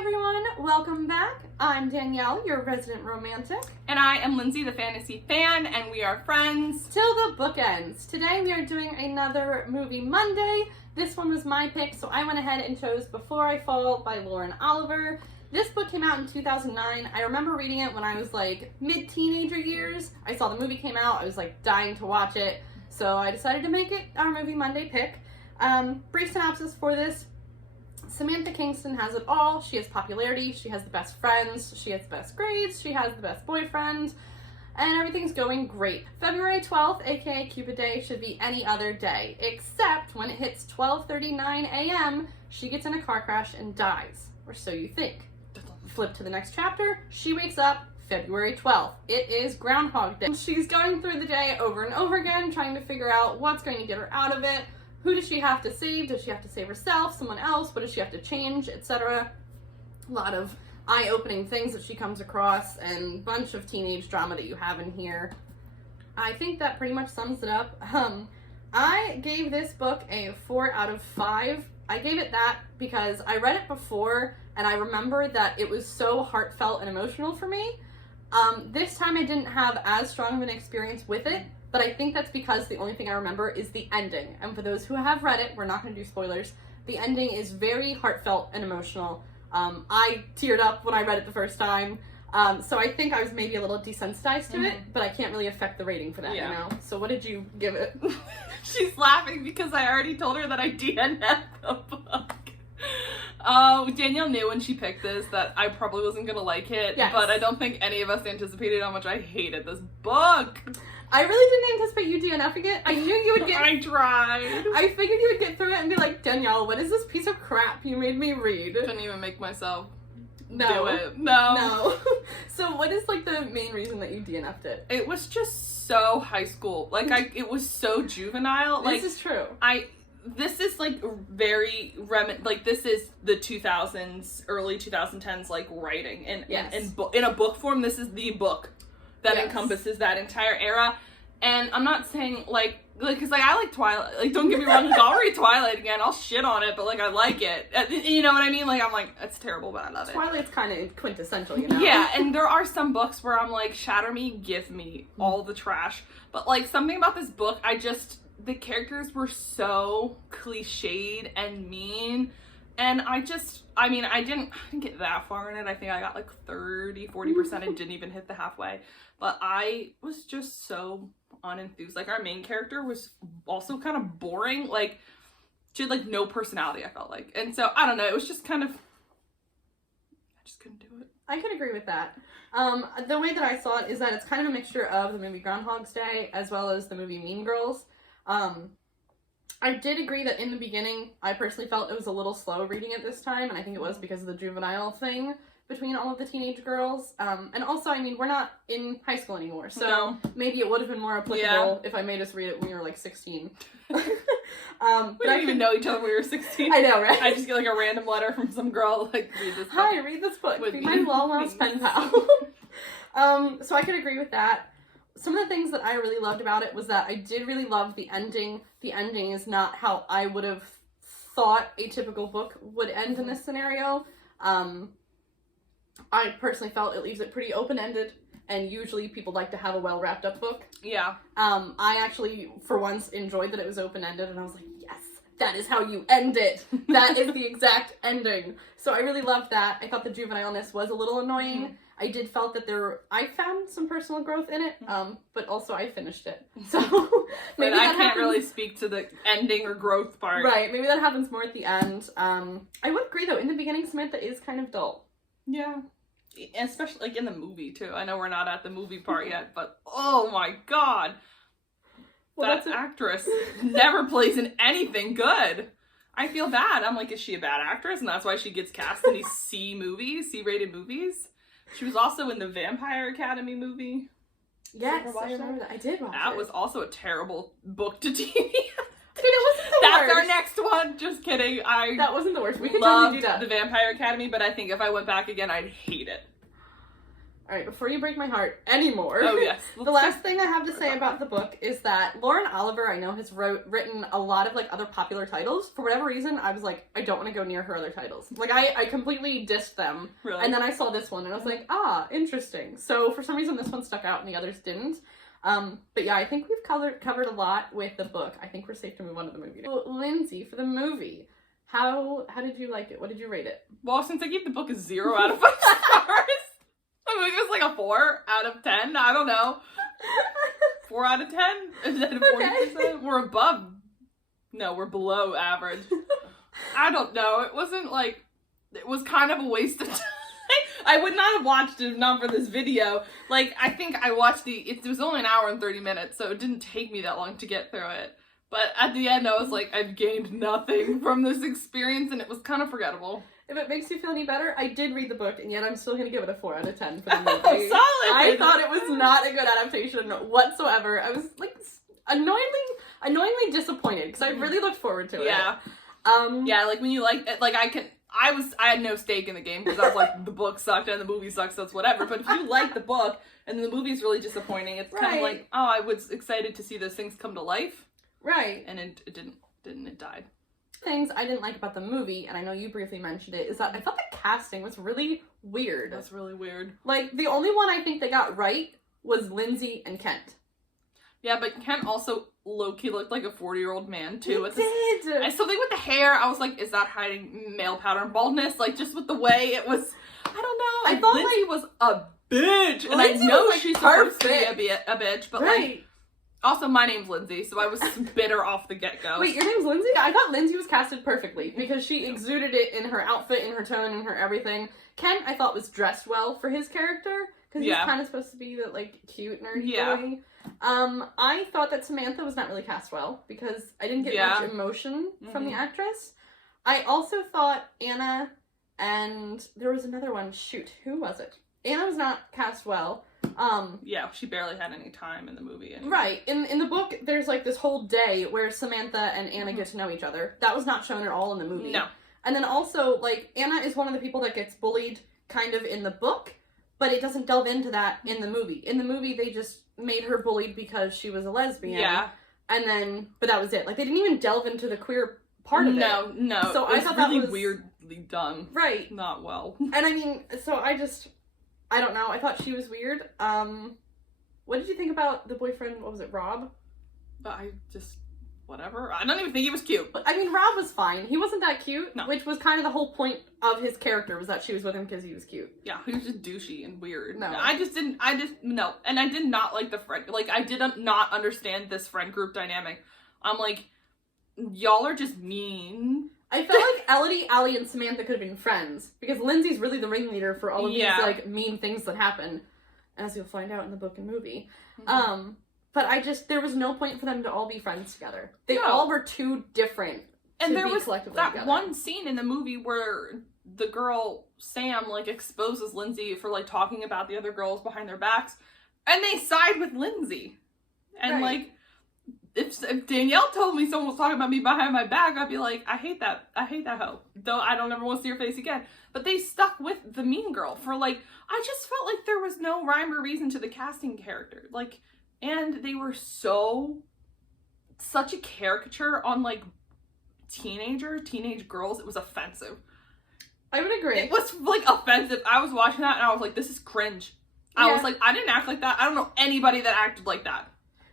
everyone, welcome back. I'm Danielle, your resident romantic. And I am Lindsay, the fantasy fan, and we are friends till the bookends. Today we are doing another movie Monday. This one was my pick, so I went ahead and chose Before I Fall by Lauren Oliver. This book came out in 2009. I remember reading it when I was like mid-teenager years. I saw the movie came out. I was like dying to watch it. So I decided to make it our movie Monday pick. Brief synopsis for this. Samantha Kingston has it all. She has popularity, she has the best friends, she has the best grades, she has the best boyfriend, and everything's going great. February 12th, aka Cupid Day, should be any other day, except when it hits 12:39 a.m., she gets in a car crash and dies. Or so you think. Flip to the next chapter, she wakes up February 12th. It is Groundhog Day. She's going through the day over and over again, trying to figure out what's going to get her out of it. Who does she have to save? Does she have to save herself? Someone else? What does she have to change? Etc. A lot of eye-opening things that she comes across and a bunch of teenage drama that you have in here. I think that pretty much sums it up. I gave this book a 4 out of 5. I gave it that because I read it before and I remember that it was so heartfelt and emotional for me. This time I didn't have as strong of an experience with it. But I think that's because the only thing I remember is the ending. And for those who have read it, we're not going to do spoilers. The ending is very heartfelt and emotional. I teared up when I read it the first time. So I think I was maybe a little desensitized to it, but I can't really affect the rating for that, you know? So what did you give it? She's laughing because I already told her that I DNF'd the book. Danielle knew when she picked this that I probably wasn't going to like it, yes. But I don't think any of us anticipated how much I hated this book. I really didn't anticipate you DNFing it. I knew you would get... I tried. I figured you would get through it and be like, Danielle, what is this piece of crap you made me read? Couldn't even make myself do it. No. So what is like the main reason that you DNF'd it? It was just so high school. Like, it was so juvenile. This is true. This is like very this is the 2000s, early 2010s like writing in a book form. This is the book that encompasses that entire era. And I'm not saying because I like Twilight. Like, don't get me wrong, I'll read Twilight again. I'll shit on it, but I like it. You know what I mean? Like, I'm like, it's terrible, but I love it. Twilight's kind of quintessential, you know? Yeah, and there are some books where I'm like, shatter me, give me all the trash. But something about this book, the characters were so cliched and mean. And I didn't get that far in it. I think I got 30-40% and didn't even hit the halfway. But I was just so unenthused. Our main character was also kind of boring. She had no personality, I felt like. And so, I don't know, it was just kind of, I just couldn't do it. I could agree with that. The way that I saw it is that it's kind of a mixture of the movie Groundhog's Day as well as the movie Mean Girls. I did agree that in the beginning, I personally felt it was a little slow reading it this time, and I think it was because of the juvenile thing between all of the teenage girls. And also, we're not in high school anymore, so maybe it would have been more applicable if I made us read it when we were 16. We didn't even know each other when we were 16. I know, right? I just get a random letter from some girl, read this book. Hi, read this book. Be my long-lost pen pal. So I could agree with that. Some of the things that I really loved about it was that I did really love the ending. The ending is not how I would have thought a typical book would end in this scenario. I personally felt it leaves it pretty open-ended, and usually people like to have a well-wrapped-up book. Yeah. I actually, for once, enjoyed that it was open-ended, and I was like, yes, that is how you end it. That is the exact ending. So I really loved that. I thought the juvenileness was a little annoying. Mm-hmm. I did felt that I found some personal growth in it, but also I finished it. So maybe I can't really speak to the ending or growth part. Right, maybe that happens more at the end. I would agree though, in the beginning Samantha is kind of dull. Yeah. Especially in the movie too. I know we're not at the movie part yet, but oh my god. Well, that actress never plays in anything good. I feel bad. I'm like, is she a bad actress? And that's why she gets cast in these C-rated movies. She was also in the Vampire Academy movie. Yes, I remember that. I did watch that. That was also a terrible book to TV. Dude, it wasn't the That's worst. our next one. Just kidding. That wasn't the worst. We could love totally do that. the Vampire Academy, but I think if I went back again, I'd hate it. Alright, before you break my heart anymore. Oh, yes. The last thing I have to say about the book is that Lauren Oliver, I know, has written a lot of, like, other popular titles. For whatever reason, I was like, I don't want to go near her other titles. Like, I completely dissed them. Really? And then I saw this one, and I was like, interesting. So, for some reason, this one stuck out and the others didn't. But yeah, I think we've covered a lot with the book. I think we're safe to move on to the movie. So, Lindsay, for the movie, how did you like it? What did you rate it? Well, since I gave the book a 0 out of 5 stars, the movie was like a 4 out of 10. I don't know. 4 out of 10? Is that a 40%? Okay. We're above. No, we're below average. I don't know. It wasn't like, it was kind of a waste of time. I would not have watched it if not for this video. Like, I think I watched it was only an hour and 30 minutes, so it didn't take me that long to get through it. But at the end, I was like, I've gained nothing from this experience, and it was kind of forgettable. If it makes you feel any better, I did read the book, and yet I'm still going to give it a 4 out of 10 for the movie. Oh, solid! I thought it was not a good adaptation whatsoever. I was, like, annoyingly disappointed, because I really looked forward to it. Yeah. Yeah, like, when you like it, like, I had no stake in the game, because I was like, the book sucked and the movie sucks, so it's whatever. But if you like the book, and the movie's really disappointing, it's kind of like, oh, I was excited to see those things come to life. Right. And it didn't, it died. Things I didn't like about the movie, and I know you briefly mentioned it, is that I thought the casting was really weird. That's really weird. Like, the only one I think they got right was Lindsay and Kent. Yeah, but Kent also low-key looked like a 40-year-old man, too. It did! And something with the hair, I was like, is that hiding male pattern baldness? Like, just with the way it was, I don't know. I thought, Lindsay was a bitch! And Lindsay I know was, like, she's perfect. supposed to be a bitch, but, like, also, my name's Lindsay, so I was bitter off the get-go. Wait, your name's Lindsay? I thought Lindsay was casted perfectly, because she exuded it in her outfit, in her tone, in her everything. Ken, I thought, was dressed well for his character, because he's kind of supposed to be the, like, cute, nerdy boy. I thought that Samantha was not really cast well, because I didn't get much emotion from the actress. I also thought Anna, and there was another one, shoot, who was it? Anna was not cast well. Yeah, she barely had any time in the movie. Anyway. Right. In the book, there's, like, this whole day where Samantha and Anna get to know each other. That was not shown at all in the movie. No. And then also, like, Anna is one of the people that gets bullied kind of in the book, but it doesn't delve into that in the movie. In the movie, they just made her bullied because she was a lesbian. Yeah. And then, but that was it. Like, they didn't even delve into the queer part of it. No. So I thought really that was weirdly done. Right. Not well. And I mean, so I don't know. I thought she was weird. What did you think about the boyfriend? What was it, Rob? I just, whatever. I don't even think he was cute. I mean, Rob was fine. He wasn't that cute, no. Which was kind of the whole point of his character, was that she was with him because he was cute. Yeah, he was just douchey and weird. No. No. And I did not like the friend, like, I did not understand this friend group dynamic. I'm like, y'all are just mean. I felt like Elodie, Allie, and Samantha could have been friends, because Lindsay's really the ringleader for all of these, like, mean things that happen, as you'll find out in the book and movie. But there was no point for them to all be friends together. They all were too different and to there be was collectively that together. one scene in the movie where the girl, Sam, like, exposes Lindsay for, like, talking about the other girls behind their backs, and they side with Lindsay. And, like, if Danielle told me someone was talking about me behind my back, I'd be like, I hate that hoe. Though I don't ever want to see her face again. But they stuck with the mean girl for, like, I just felt like there was no rhyme or reason to the casting character. Like, and they were such a caricature on, like, teenage girls. It was offensive. I would agree. It was, like, offensive. I was watching that and I was like, this is cringe. I was like, I didn't act like that. I don't know anybody that acted like that.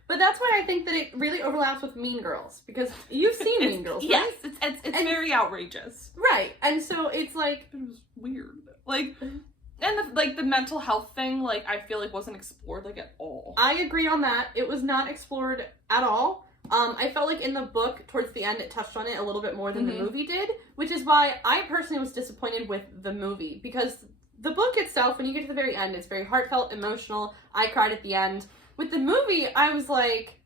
But that's why I think that it really overlaps with Mean Girls, because you've seen Mean Girls, right? Yes, it's very outrageous. Right, and so it's like... It was weird. Like, and the mental health thing, like, I feel like wasn't explored, like, at all. I agree on that. It was not explored at all. I felt like in the book, towards the end, it touched on it a little bit more than the movie did, which is why I personally was disappointed with the movie, because the book itself, when you get to the very end, it's very heartfelt, emotional. I cried at the end. With the movie, I was like,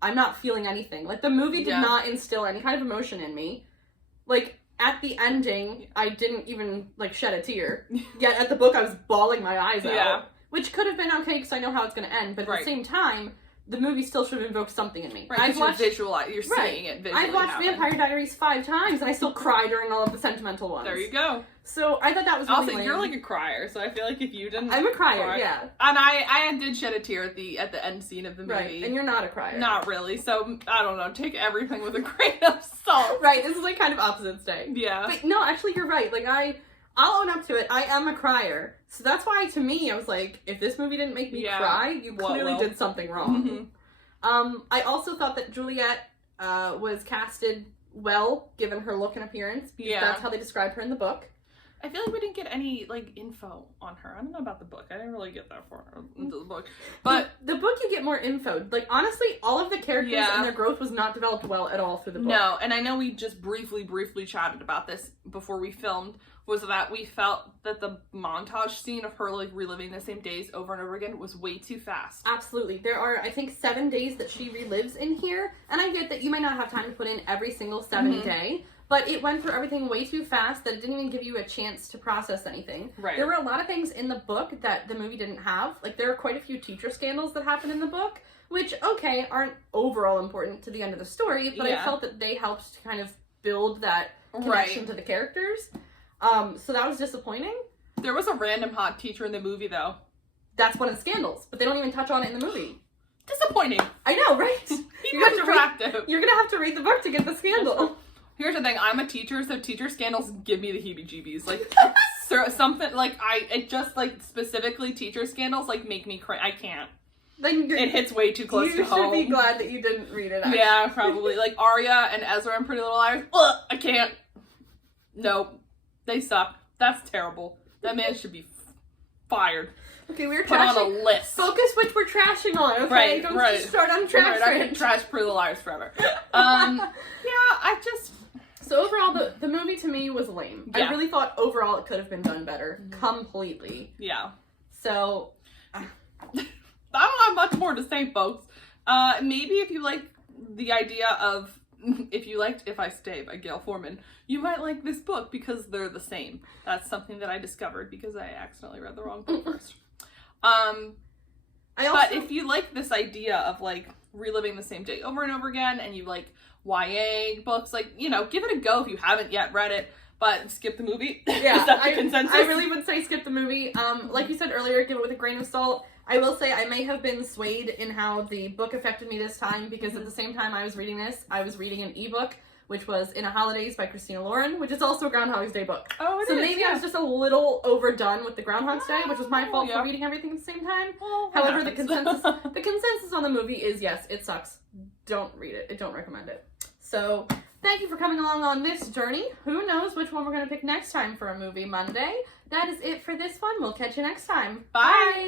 I'm not feeling anything. Like, the movie did not instill any kind of emotion in me. Like, at the ending, I didn't even, like, shed a tear. Yet at the book, I was bawling my eyes out. Which could have been okay, because I know how it's going to end. But at the same time, the movie still should have invoked something in me. Right, I've watched, you're seeing it visually. I've watched happen. Vampire Diaries 5 times, and I still cry during all of the sentimental ones. There you go. So I thought that was really Also, lame. you're like a crier, so I feel like if you didn't... I'm a crier, cry, yeah. And I did shed a tear at the end scene of the movie. Right, and you're not a crier. Not really, so I don't know. Take everything with a grain of salt. Right, this is like kind of opposites day. Yeah. But no, actually, you're right. Like, I'll own up to it. I am a crier. So that's why, to me, I was like, if this movie didn't make me cry, you clearly did something wrong. I also thought that Juliet was casted well, given her look and appearance. Because that's how they described her in the book. I feel like we didn't get any, like, info on her. I don't know about the book. I didn't really get that far into the book. But the book, you get more info. Like, honestly, all of the characters and their growth was not developed well at all through the book. No, and I know we just briefly chatted about this before we filmed, was that we felt that the montage scene of her, like, reliving the same days over and over again was way too fast. Absolutely. There are, I think, 7 days that she relives in here, and I get that you might not have time to put in every single 7 day, but it went through everything way too fast that it didn't even give you a chance to process anything. Right. There were a lot of things in the book that the movie didn't have. Like, there are quite a few teacher scandals that happen in the book, which, okay, aren't overall important to the end of the story, but I felt that they helped to kind of build that connection to the characters. So that was disappointing. There was a random hot teacher in the movie, though. That's one of the scandals, but they don't even touch on it in the movie. Disappointing. I know, right? You're gonna have to read the book to get the scandal. Here's the thing, I'm a teacher, so teacher scandals give me the heebie-jeebies. Like, something, like, it just, like, specifically teacher scandals, like, make me cry. I can't. Then it hits way too close to home. You should be glad that you didn't read it, actually. Yeah, probably. Like, Arya and Ezra in Pretty Little Liars, ugh, I can't. Nope. They suck. That's terrible. That man should be fired. Okay, we're put on a list. Focus which we're trashing on, okay? Right, Don't just start on trash. I can trash Pretty Little Liars forever. Yeah, I just... So overall, the movie to me was lame. I really thought overall it could have been done better. Completely. Yeah. So... I don't have much more to say, folks. Maybe if you like the idea of... If you liked If I Stay by Gail Forman, you might like this book because they're the same. That's something that I discovered because I accidentally read the wrong book first. But if you like this idea of, like, reliving the same day over and over again, and you like YA books, like, you know, give it a go if you haven't yet read it, but skip the movie. Yeah, Is that the consensus? I really would say skip the movie. Like you said earlier, give it with a grain of salt. I will say I may have been swayed in how the book affected me this time, because at the same time I was reading this, I was reading an ebook, which was In a Holidays by Christina Lauren, which is also a Groundhog's Day book. Oh, it so is, maybe I was just a little overdone with the Groundhog's Day, which was my fault for reading everything at the same time. Well, however, the consensus on the movie is, yes, it sucks. Don't read it. I don't recommend it. So, thank you for coming along on this journey. Who knows which one we're going to pick next time for a Movie Monday. That is it for this one. We'll catch you next time. Bye.